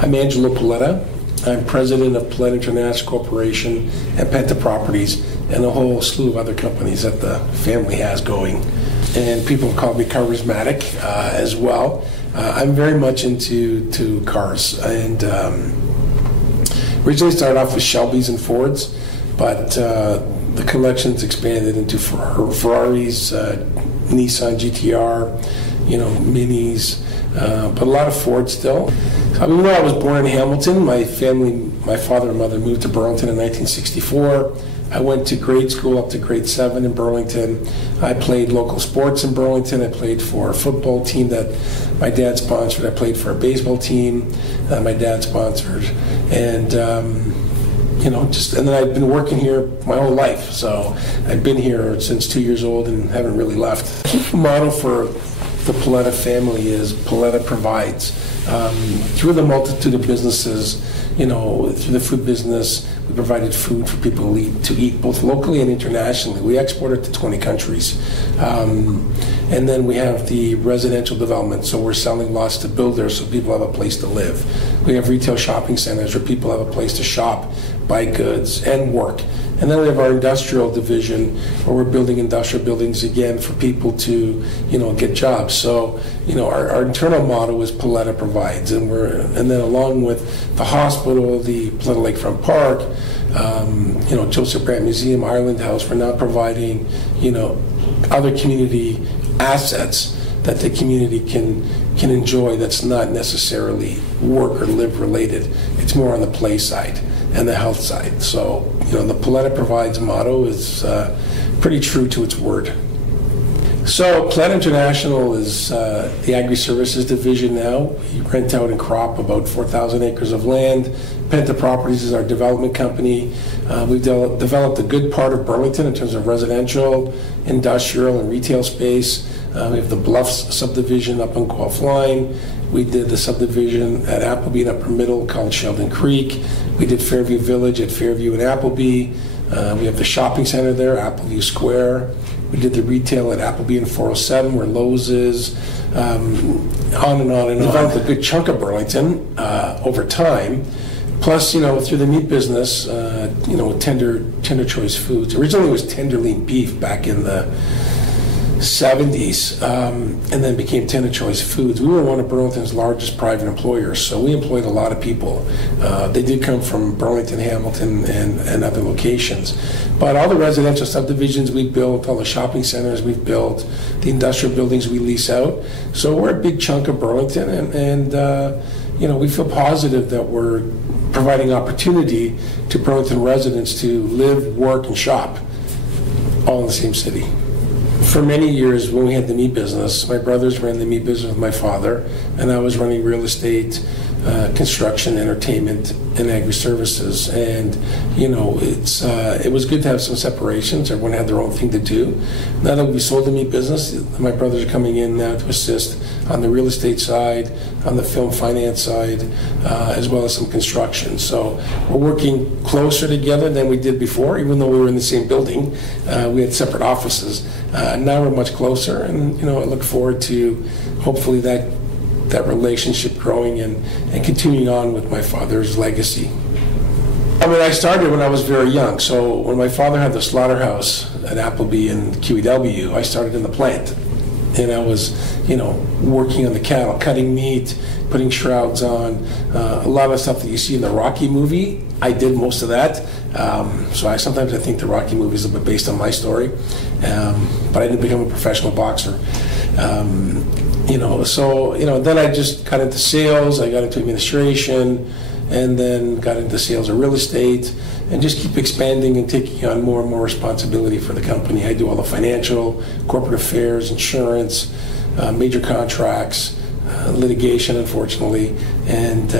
I'm Angelo Paletta. I'm president of Paletta International Corporation and Penta Properties and a whole slew of other companies that the family has going. And people call me charismatic as well. I'm very much into cars, and originally started off with Shelbys and Fords, but the collection's expanded into Ferraris, Nissan GTR, Minis, but a lot of Ford still. I mean, I was born in Hamilton. My father and mother moved to Burlington in 1964. I went to grade school up to grade 7 in Burlington. I played local sports in Burlington. I played for a football team that my dad sponsored. I played for a baseball team that my dad sponsored. And, and then I've been working here my whole life. So I've been here since 2 years old and haven't really left. The motto for the Paletta family is Paletta provides. Through the multitude of businesses, through the food business, we provided food for people to eat both locally and internationally. We export it to 20 countries. And then we have the residential development, so we're selling lots to builders so people have a place to live. We have retail shopping centers where people have a place to shop, buy goods, and work. And then we have our industrial division where we're building industrial buildings again for people to, get jobs. So, our internal motto is Paletta provides, and then along with the hospital, the Paletta Lakefront Park, Joseph Brant Museum, Ireland House, we're now providing, other community assets that the community can enjoy that's not necessarily work or live related. It's more on the play side and the health side. So, the Paletta provides motto is pretty true to its word. So, Paletta International is the agri-services division now. We rent out and crop about 4,000 acres of land. Penta Properties is our development company. We've developed a good part of Burlington in terms of residential, industrial, and retail space. We have the Bluffs subdivision up on Guelph Line. We did the subdivision at Appleby and Upper Middle called Sheldon Creek. We did Fairview Village at Fairview and Appleby. We have the shopping center there, Appleview Square. We did the retail at Appleby and 407 where Lowe's is, on and on and on. Developed a good chunk of Burlington over time. Plus, through the meat business, Tender Choice Foods. Originally it was Tender Lean Beef back in the 70s, and then became Tender Choice Foods. We were one of Burlington's largest private employers, so we employed a lot of people. They did come from Burlington, Hamilton, and other locations. But all the residential subdivisions we built, all the shopping centers we've built, the industrial buildings we lease out. So we're a big chunk of Burlington, and we feel positive that we're providing opportunity to Burlington residents to live, work, and shop all in the same city. For many years, when we had the meat business, my brothers ran the meat business with my father, and I was running real estate, construction, entertainment, and agri-services. And it was good to have some separations. Everyone had their own thing to do. Now that we sold the meat business, my brothers are coming in now to assist on the real estate side, on the film finance side, as well as some construction. So we're working closer together than we did before, even though we were in the same building. We had separate offices. Now we're much closer, and I look forward to hopefully that relationship growing and continuing on with my father's legacy. I started when I was very young. So when my father had the slaughterhouse at Appleby and QEW, I started in the plant. And I was, working on the cattle, cutting meat, putting shrouds on, a lot of stuff that you see in the Rocky movie. I did most of that. So sometimes I think the Rocky movie is a bit based on my story. But I didn't become a professional boxer. Then I just got into sales, I got into administration, and then got into sales of real estate, and just keep expanding and taking on more and more responsibility for the company. I do all the financial, corporate affairs, insurance, major contracts, litigation, unfortunately, and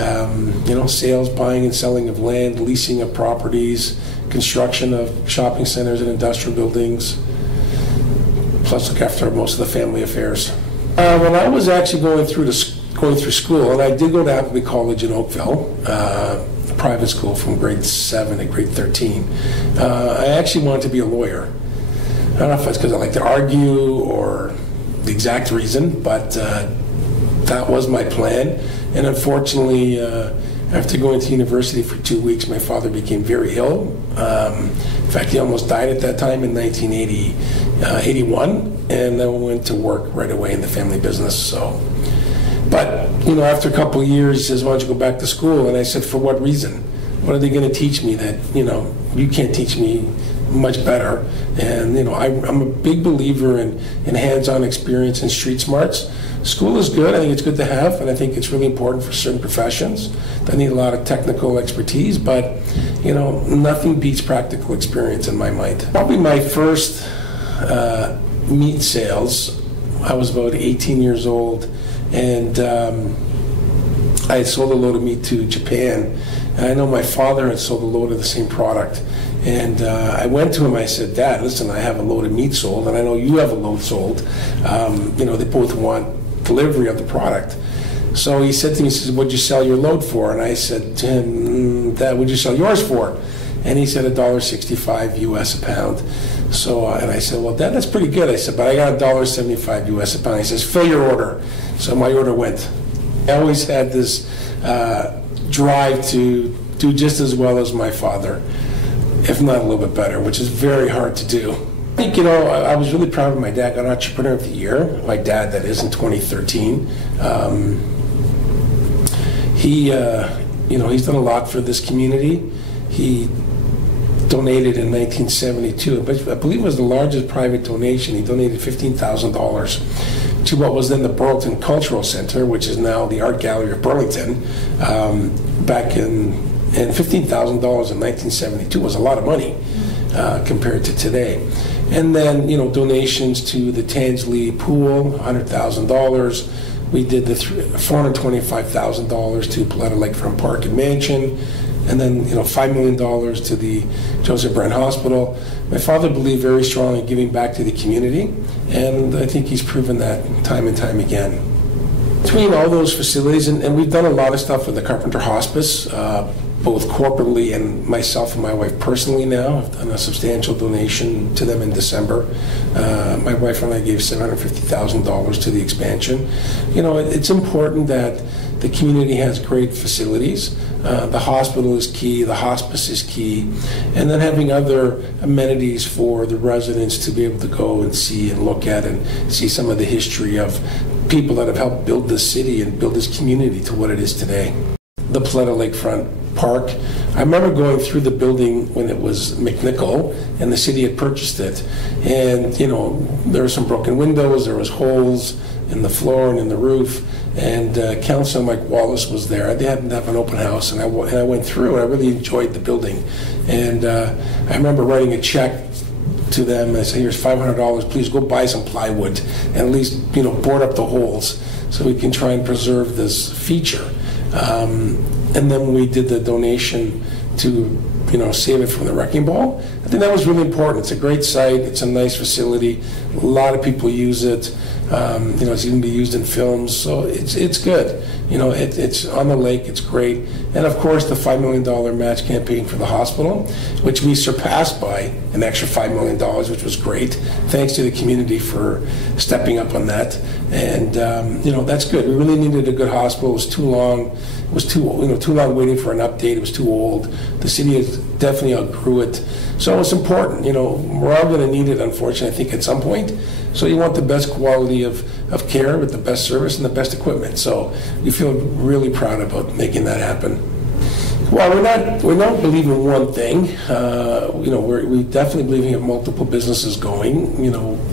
sales, buying and selling of land, leasing of properties, construction of shopping centers and industrial buildings, plus look after most of the family affairs. When I was actually going through school, and I did go to Appleby College in Oakville, private school from grade 7 to grade 13. I actually wanted to be a lawyer. I don't know if it's because I like to argue or the exact reason, but that was my plan. And unfortunately, after going to university for 2 weeks, my father became very ill. In fact, he almost died at that time in 1981, and I went to work right away in the family business. So, but after a couple of years, he says, "Why don't you go back to school?" And I said, "For what reason? What are they going to teach me that you can't teach me much better?" And I'm a big believer in hands-on experience and street smarts. School is good. I think it's good to have, and I think it's really important for certain professions that need a lot of technical expertise, but nothing beats practical experience in my mind. Probably my first meat sales, I was about 18 years old, and I had sold a load of meat to Japan, and I know my father had sold a load of the same product. And I went to him, I said, "Dad, listen, I have a load of meat sold, and I know you have a load sold. They both want delivery of the product." So he said to me, he says, "What'd you sell your load for?" And I said to him, "Dad, what'd you sell yours for?" And he said $1.65 US a pound. So, and I said, "Well, Dad, that's pretty good." I said, "But I got $1.75 US a pound." He says, "Fill your order." So my order went. I always had this drive to do just as well as my father, if not a little bit better, which is very hard to do. I think, I was really proud of my dad. Got Entrepreneur of the Year. My dad, that is, in 2013. He's done a lot for this community. He donated in 1972, but I believe it was the largest private donation. He donated $15,000 to what was then the Burlington Cultural Center, which is now the Art Gallery of Burlington, back in. And $15,000 in 1972 was a lot of money compared to today. And then, donations to the Tansley Pool, $100,000. We did the $425,000 to Paletta Lakefront Park and Mansion. And then, $5 million to the Joseph Brant Hospital. My father believed very strongly in giving back to the community, and I think he's proven that time and time again. Between all those facilities, and we've done a lot of stuff with the Carpenter Hospice, both corporately and myself and my wife personally now. I've done a substantial donation to them in December. My wife and I gave $750,000 to the expansion. It's important that the community has great facilities. The hospital is key, the hospice is key, and then having other amenities for the residents to be able to go and see and look at and see some of the history of people that have helped build this city and build this community to what it is today. The Paletta Lakefront Park, I remember going through the building when it was McNichol and the city had purchased it, and there were some broken windows, there was holes in the floor and in the roof, and Councilor Mike Wallace was there. They happened to have an open house, and I went through and I really enjoyed the building. And I remember writing a check to them. I said, "Here's $500, please go buy some plywood and at least board up the holes so we can try and preserve this feature." And then when we did the donation to save it from the wrecking ball, I think that was really important. It's a great site, it's a nice facility, a lot of people use it. It's even been used in films, so it's good. It's on the lake, it's great. And of course the $5 million match campaign for the hospital, which we surpassed by an extra $5 million, which was great. Thanks to the community for stepping up on that. And that's good. We really needed a good hospital. It was too long. It was too long waiting for an update. It was too old. The city has definitely outgrew it. So it's important. We're all going to need it, unfortunately, I think, at some point. So you want the best quality of care with the best service and the best equipment. So we feel really proud about making that happen. Well, we're not believing in one thing. We definitely believe in multiple businesses going.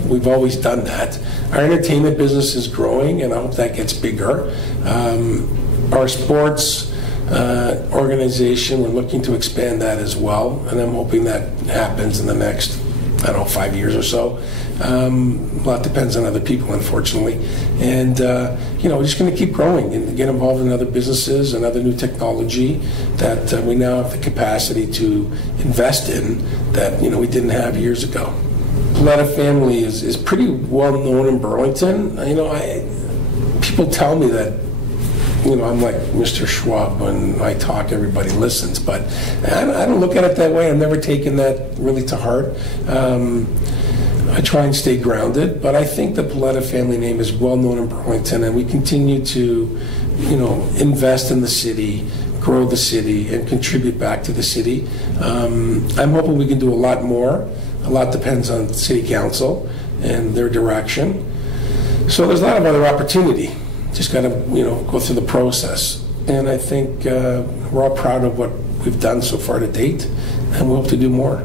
We've always done that. Our entertainment business is growing, and I hope that gets bigger. Our sports organization, we're looking to expand that as well, and I'm hoping that happens in the next, 5 years or so. A lot depends on other people, unfortunately. And, we're just going to keep growing and get involved in other businesses and other new technology that we now have the capacity to invest in that, we didn't have years ago. Paletta family is pretty well known in Burlington. People tell me that, I'm like Mr. Schwab. When I talk, everybody listens. But I don't look at it that way. I've never taken that really to heart. I try and stay grounded, but I think the Paletta family name is well known in Burlington, and we continue to invest in the city, grow the city, and contribute back to the city. I'm hoping we can do a lot more. A lot depends on city council and their direction. So there's a lot of other opportunity. Just got to go through the process. And I think we're all proud of what we've done so far to date, and we hope to do more.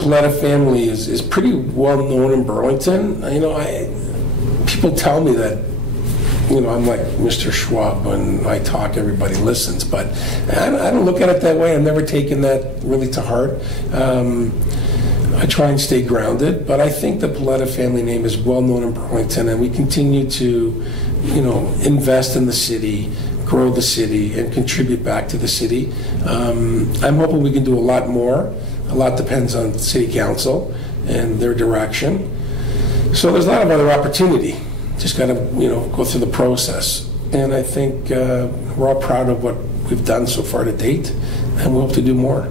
Paletta family is pretty well known in Burlington. People tell me that I'm like Mr. Schwab. When I talk, everybody listens, but I don't look at it that way. I've never taken that really to heart. I try and stay grounded, but I think the Paletta family name is well known in Burlington, and we continue to invest in the city, grow the city, and contribute back to the city. I'm hoping we can do a lot more. A lot depends on city council and their direction. So there's a lot of other opportunity. Just got to go through the process. And I think we're all proud of what we've done so far to date, and we hope to do more.